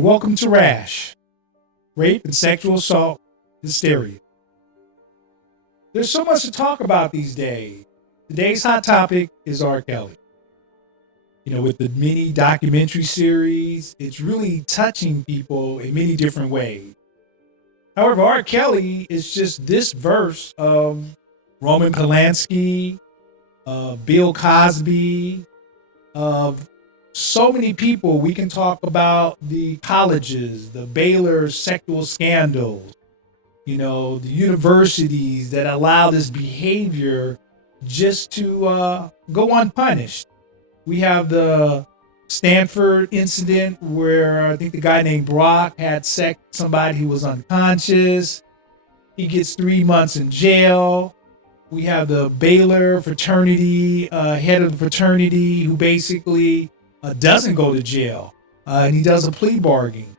Welcome to RASH, Rape and Sexual Assault Hysteria. There's so much to talk about these days. Today's hot topic is RKelly. With the mini documentary series, it's really touching people in many different ways. However, RKelly is just this verse of Roman Polanski, Bill Cosby, of so many people. We can talk about the colleges, the Baylor sexual scandals, the universities that allow this behavior just to go unpunished. We have the Stanford incident where I think the guy named Brock had sex with somebody who was unconscious. He gets 3 months in jail. We have the Baylor fraternity, head of the fraternity, who basically doesn't go to jail, and he does a plea bargain.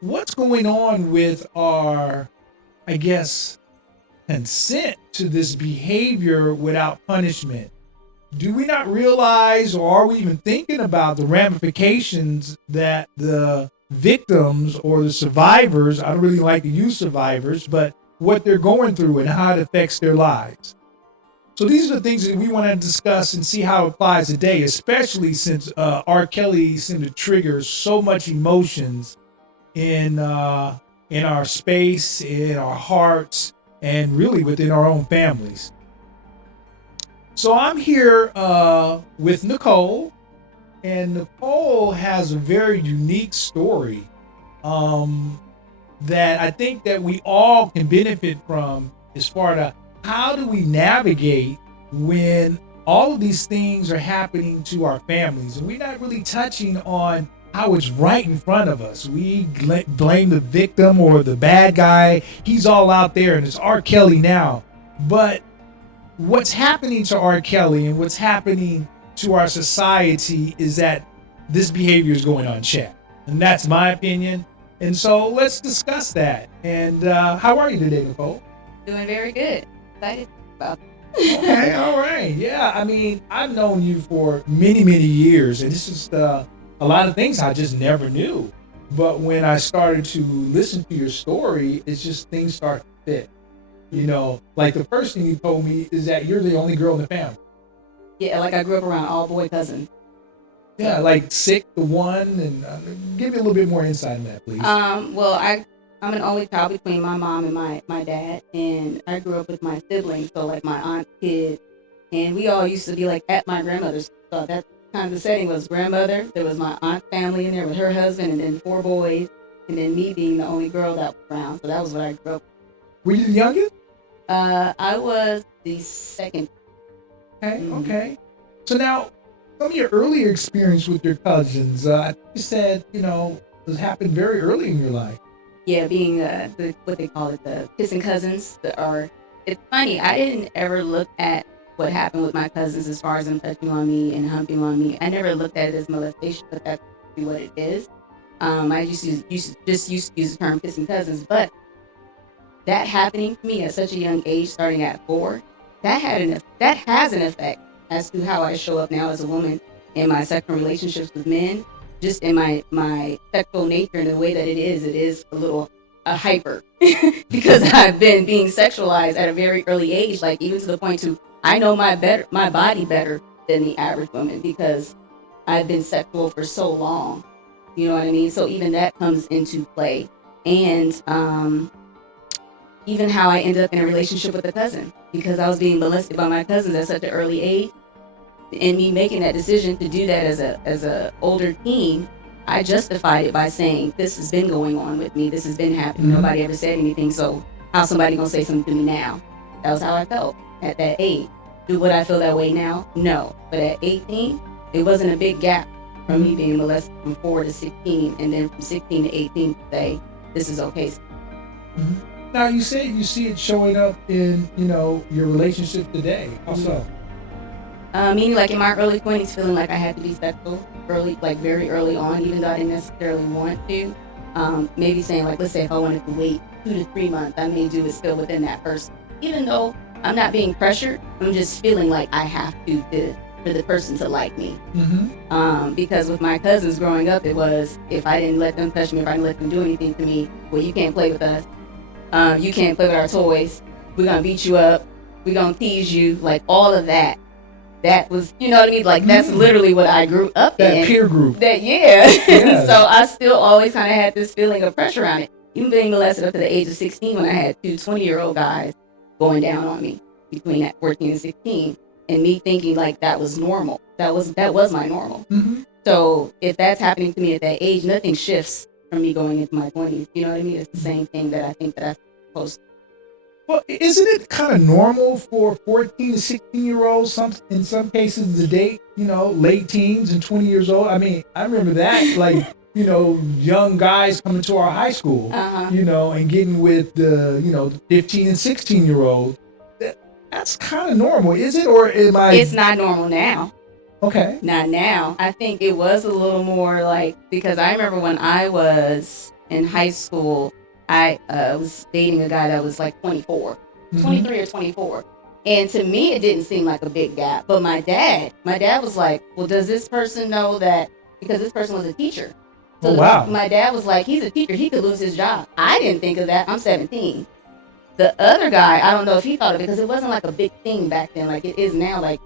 What's going on with our, consent to this behavior without punishment? Do we not realize, or are we even thinking about the ramifications that the victims or the survivors, I don't really like to use survivors, but what they're going through and how it affects their lives? So these are the things that we want to discuss and see how it applies today, especially since RKelly seemed to trigger so much emotions in our space, in our hearts, and really within our own families. So I'm here with Nicole, and Nicole has a very unique story that I think that we all can benefit from, as far as how do we navigate when all of these things are happening to our families, and we're not really touching on how it's right in front of us. We blame the victim or the bad guy. He's all out there, and it's RKelly now. But what's happening to RKelly and what's happening to our society is that this behavior is going unchecked. And that's my opinion. And so let's discuss that. And how are you today, Nicole? Doing very good. Excited about Okay, all right. Yeah, I've known you for many, many years, and this is a lot of things I just never knew. But when I started to listen to your story, it's just things start to fit. Like the first thing you told me is that you're the only girl in the family. Yeah, like I grew up around all boy cousins. Yeah, like sick, the one, and give me a little bit more insight on that, please. Well, I'm an only child between my mom and my dad, and I grew up with my siblings, so like my aunt's kids, and we all used to be like at my grandmother's. So that's kind of the setting. Was grandmother, there was my aunt's family in there with her husband, and then 4 boys, and then me being the only girl that was around. So that was what I grew up with. Were you the youngest? I was the second. Okay, okay. So now, some of your earlier experience with your cousins, you said, this happened very early in your life. Yeah, being what they call it, the kissing cousins. It's funny, I didn't ever look at what happened with my cousins as far as them touching on me and humping on me. I never looked at it as molestation, but that's what it is. I used to use the term kissing cousins, but that happening to me at such a young age, starting at 4, that has an effect as to how I show up now as a woman in my sexual relationships with men, just in my sexual nature and the way that it is a little hyper because I've been being sexualized at a very early age, like even to the point to I know my body better than the average woman because I've been sexual for so long. You know what I mean? So even that comes into play. And even how I ended up in a relationship with a cousin because I was being molested by my cousins at such an early age. And me making that decision to do that as a older teen, I justified it by saying, this has been going on with me. This has been happening. Mm-hmm. Nobody ever said anything. So how's somebody going to say something to me now? That was how I felt at that age. Would I feel that way now? No. But at 18, it wasn't a big gap from me being molested from 4 to 16. And then from 16 to 18 to say, this is okay. Mm-hmm. Now, you say you see it showing up in, your relationship today. How so? Meaning like in my early 20s, feeling like I had to be sexual very early on, even though I didn't necessarily want to. Maybe saying like, let's say if I wanted to wait 2 to 3 months, I may do it still within that person. Even though I'm not being pressured, I'm just feeling like I have to for the person to like me. Mm-hmm. Because with my cousins growing up, it was, if I didn't let them touch me, if I didn't let them do anything to me, well, you can't play with us. You can't play with our toys. We're going to beat you up. We're going to tease you. Like, all of that. That was, you know what I mean? Like, that's literally what I grew up in. That peer group. Yes. So I still always kind of had this feeling of pressure around it. Even being molested up to the age of 16 when I had two 20-year-old guys going down on me between that 14 and 16. And me thinking like that was normal. That was my normal. Mm-hmm. So if that's happening to me at that age, nothing shifts from me going into my 20s. You know what I mean? It's the same thing that I think that I'm supposed to. Well, isn't it kind of normal for 14 to 16-year-olds in some cases to date, late teens and 20 years old? I mean, I remember that, like, young guys coming to our high school, and getting with the, 15 and 16-year-olds. That's kind of normal, is it? Or am I? It's not normal now. Okay. Not now. I think it was a little more like, because I remember when I was in high school, I was dating a guy that was like 24, 23 or 24. And to me, it didn't seem like a big gap. But my dad was like, well, does this person know that, because this person was a teacher. So wow. My dad was like, he's a teacher. He could lose his job. I didn't think of that. I'm 17. The other guy, I don't know if he thought of it, because it wasn't like a big thing back then. Like it is now, like,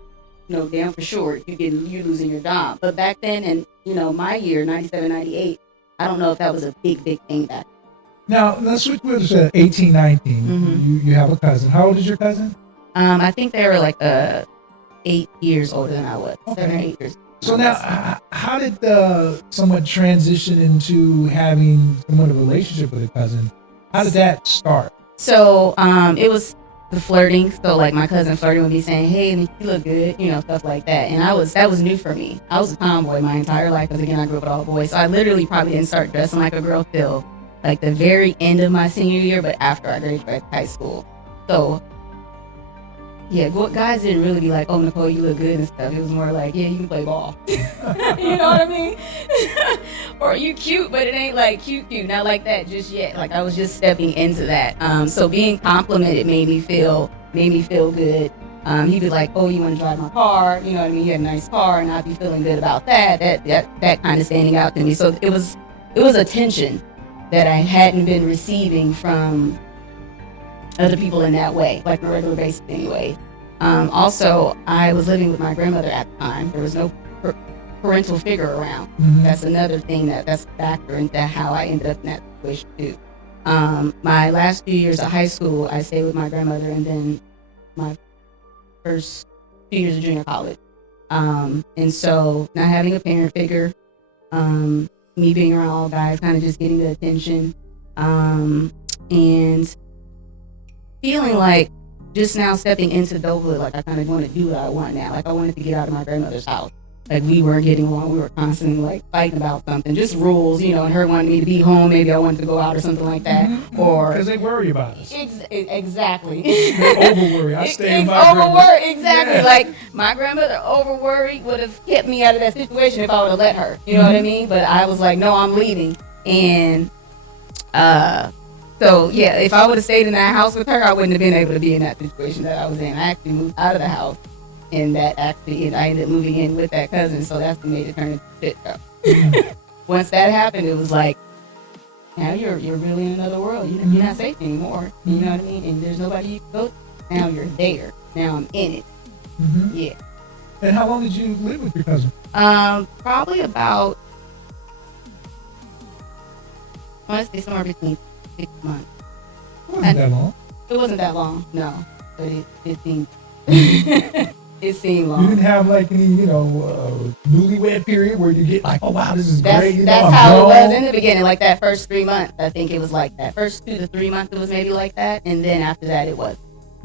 damn for sure, you're losing your job. But back then, and, my year, 97, 98, I don't know if that was a big thing back then. Now, let's switch with 18, 19. You have a cousin. How old is your cousin? I think they were like 8 years older than I was. Okay. 7 or 8 years. So now, how did someone transition into having somewhat of a relationship with a cousin? How did that start? So it was the flirting. So like my cousin flirting with me saying, hey, you look good, stuff like that. And that was new for me. I was a tomboy my entire life, because again, I grew up with all boys. So I literally probably didn't start dressing like a girl till like the very end of my senior year, but after I graduated high school. So yeah, guys didn't really be like, oh, Nicole, you look good and stuff. It was more like, yeah, you can play ball. You know what I mean? Or you cute, but it ain't like cute, not like that just yet. Like I was just stepping into that. So being complimented made me feel good. He'd be like, oh, you want to drive my car? You know what I mean? You had a nice car, and I'd be feeling good about that. That kind of standing out to me. So it was attention that I hadn't been receiving from other people in that way, like on a regular basis anyway. Also, I was living with my grandmother at the time. There was no parental figure around. Mm-hmm. That's another thing that's a factor into how I ended up in that situation too. My last few years of high school, I stayed with my grandmother, and then my first few years of junior college. And so not having a parent figure, me being around all guys, kind of just getting the attention, and feeling like just now stepping into adulthood, like I kind of want to do what I want now. Like I wanted to get out of my grandmother's house. Like we weren't getting along. We were constantly like fighting about something, just rules, and her wanting me to be home. Maybe I wanted to go out or something like that. Mm-hmm. Or because they worry about us. Exactly. They over worry. I stay in my grandmother. Exactly. Yeah. Like my grandmother over worry would have kept me out of that situation if I would have let her. You know what I mean? But I was like, no, I'm leaving. And so yeah, if I would have stayed in that house with her, I wouldn't have been able to be in that situation that I was in. I actually moved out of the house. And I ended up moving in with that cousin, so that's what made it turn into shit show. Once that happened, it was like, now you're really in another world. You're not safe anymore. You know what I mean? And there's nobody you can go to. Now you're there. Now I'm in it. Mm-hmm. Yeah. And how long did you live with your cousin? Probably about, I want to say somewhere between 6 months. It wasn't that long. It wasn't that long, no. But it seemed... It seemed long. You didn't have like any, newlywed period where you get like, oh wow, this is great. That's how it was in the beginning. Like that first 3 months, I think it was like that. First 2 to 3 months, it was maybe like that, and then after that, it was.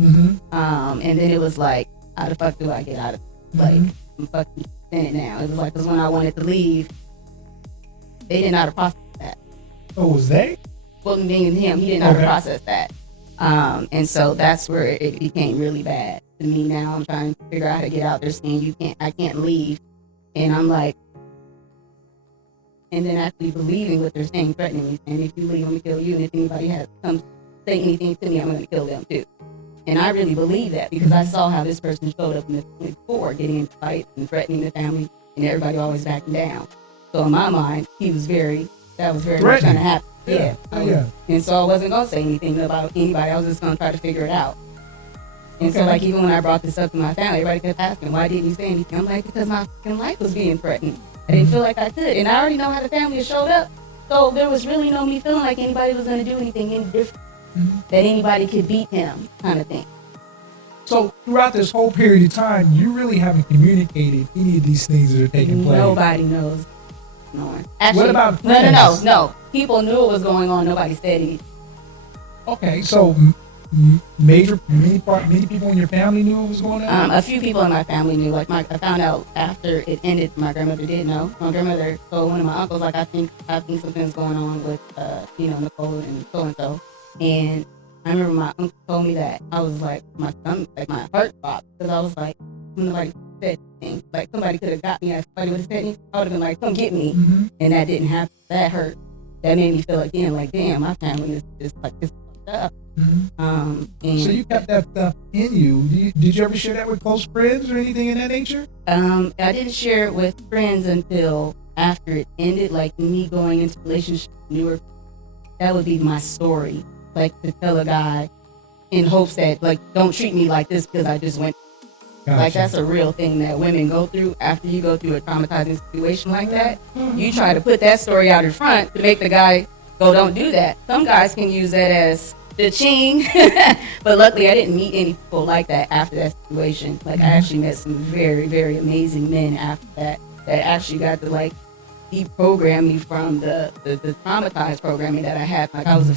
Mm-hmm. And then it was like, how the fuck do I get out of this? Like, I'm fucking in it now. It was like, because when I wanted to leave, they didn't know how to process that. Oh, was they? Well, me and him, he didn't know how to process that. And so that's where it became really bad. To me now, I'm trying to figure out how to get out there saying I can't leave. And I'm like, and then actually believing what they're saying, threatening me, saying if you leave, I'm gonna kill you. And if anybody has come say anything to me, I'm gonna kill them too. And I really believe that because I saw how this person showed up in the before, getting into fights and threatening the family, and everybody always backing down. So in my mind, that was very much trying to happen. Yeah. And so I wasn't going to say anything about anybody. I was just going to try to figure it out. And so, like, even when I brought this up to my family, everybody kept asking, why didn't you say anything? I'm like, because my fucking life was being threatened. I didn't feel like I could. And I already know how the family showed up. So there was really no me feeling like anybody was going to do anything any different. That anybody could beat him kind of thing. So throughout this whole period of time, you really haven't communicated any of these things that are taking place. Nobody knows. No one. Actually, what about friends? No. People knew what was going on. Nobody said anything. Okay, so many people in your family knew what was going on? A few people in my family knew. Like I found out after it ended. My grandmother did know. My grandmother told one of my uncles, like, I think something's going on with Nicole and so. And I remember my uncle told me that. I was like, my heart stopped because I was like, nobody said anything. Like, somebody could have got me. If somebody would have said anything, I would have been like, come get me. And that didn't happen. That hurt. That made me feel again like, damn, my family is just like this fucked up. And so you kept that stuff in you. Did you ever share that with close friends or anything in that nature? I didn't share it with friends until after it ended. Like, me going into relationships with newer, that would be my story. Like, to tell a guy in hopes that, like, don't treat me like this because I just went. Gotcha. Like, that's a real thing that women go through after you go through a traumatizing situation like that. You try to put that story out in front to make the guy go, don't do that. Some guys can use that as the ching. But luckily, I didn't meet any people like that after that situation. Like, I actually met some very, very amazing men after that actually got to, like, deprogram me from the traumatized programming that I had. Like, I was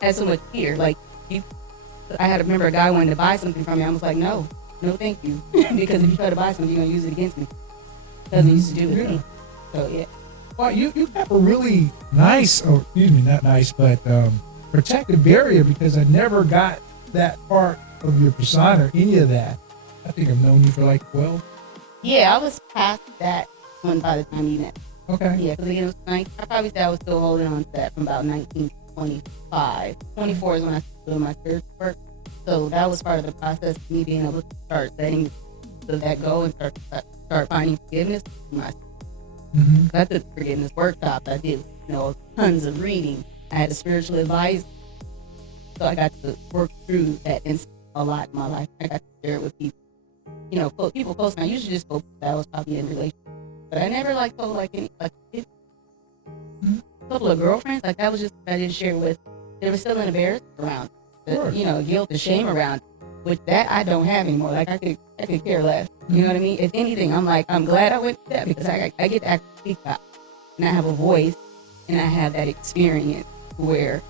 had so much fear. Like, I had to remember a guy wanted to buy something from me. I was like, no, thank you. Because if you try to buy something, you're going to use it against me. Doesn't used to do with me. So, yeah. Well, you have a really nice, or excuse me, not nice, but protective barrier, because I never got that part of your persona, any of that. I think I've known you for like 12. Yeah, I was past that one by the time you met. Okay. Yeah, because again, it was I probably say I was still holding on to that from about 1925. 24 is when I started doing my church work. So that was part of the process of me being able to start letting that go and start finding forgiveness for myself. I took forgiveness workshops. I did, tons of reading. I had a spiritual advisor. So I got to work through that a lot in my life. I got to share it with people. People close. And I usually just spoke that I was probably in a relationship. But I never told a couple of girlfriends. Like, that was just I didn't share with. There was still an embarrassment around it. Guilt and shame around it. Which that I don't have anymore. Like, I could care less. You know what I mean? If anything, I'm glad I went through that because I get to actually speak out. And I have a voice and I have that experience where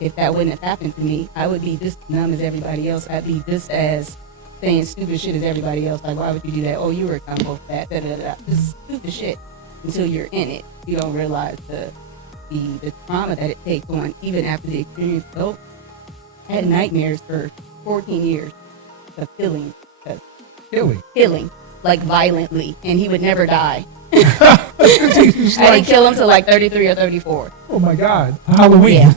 if that wouldn't have happened to me, I would be just numb as everybody else. I'd be just as saying stupid shit as everybody else. Like, why would you do that? Oh, you were combo fat. Just stupid shit. Until you're in it, you don't realize the trauma that it takes on. Even after the experience is over, I had nightmares for 14 years of killing, like violently, and he would never die. I didn't kill him till like 33 or 34. Oh my God, Halloween! Yeah.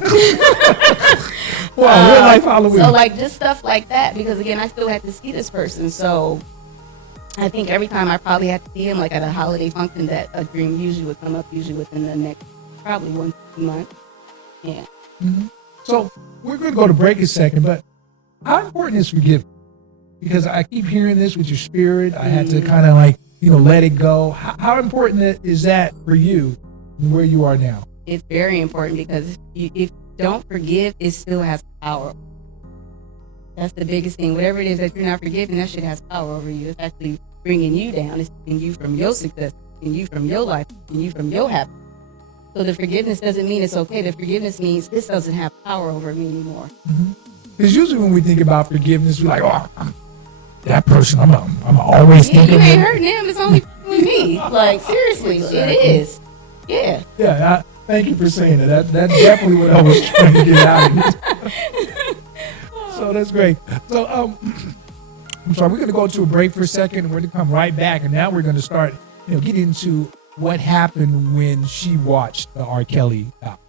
Wow, real life Halloween. So like just stuff like that, because again, I still had to see this person. So I think every time I probably had to see him, like at a holiday function, that a dream usually would come up, usually within the next probably 1 to 2 months. Yeah. So we're going to go to break a second, but how important is forgiveness? Because I keep hearing this with your spirit. I had to kind of let it go. How important is that for you and where you are now? It's very important because if you don't forgive, it still has power. That's the biggest thing. Whatever it is that you're not forgiving, that shit has power over you. It's actually bringing you down. It's taking you from your success, taking you from your life, taking you from your happiness. So the forgiveness doesn't mean it's okay. The forgiveness means this doesn't have power over me anymore. Because usually when we think about forgiveness, we're like, oh, that person, I'm always thinking. You ain't hurting him. It's only with me. Like, seriously, exactly. It is. Yeah. Yeah. Thank you for saying that. That's definitely what I was trying to get out of it. So that's great. So I'm sorry. We're going to go to a break for a second, and we're going to come right back. And now we're going to start, get into what happened when she watched the RKelly doc.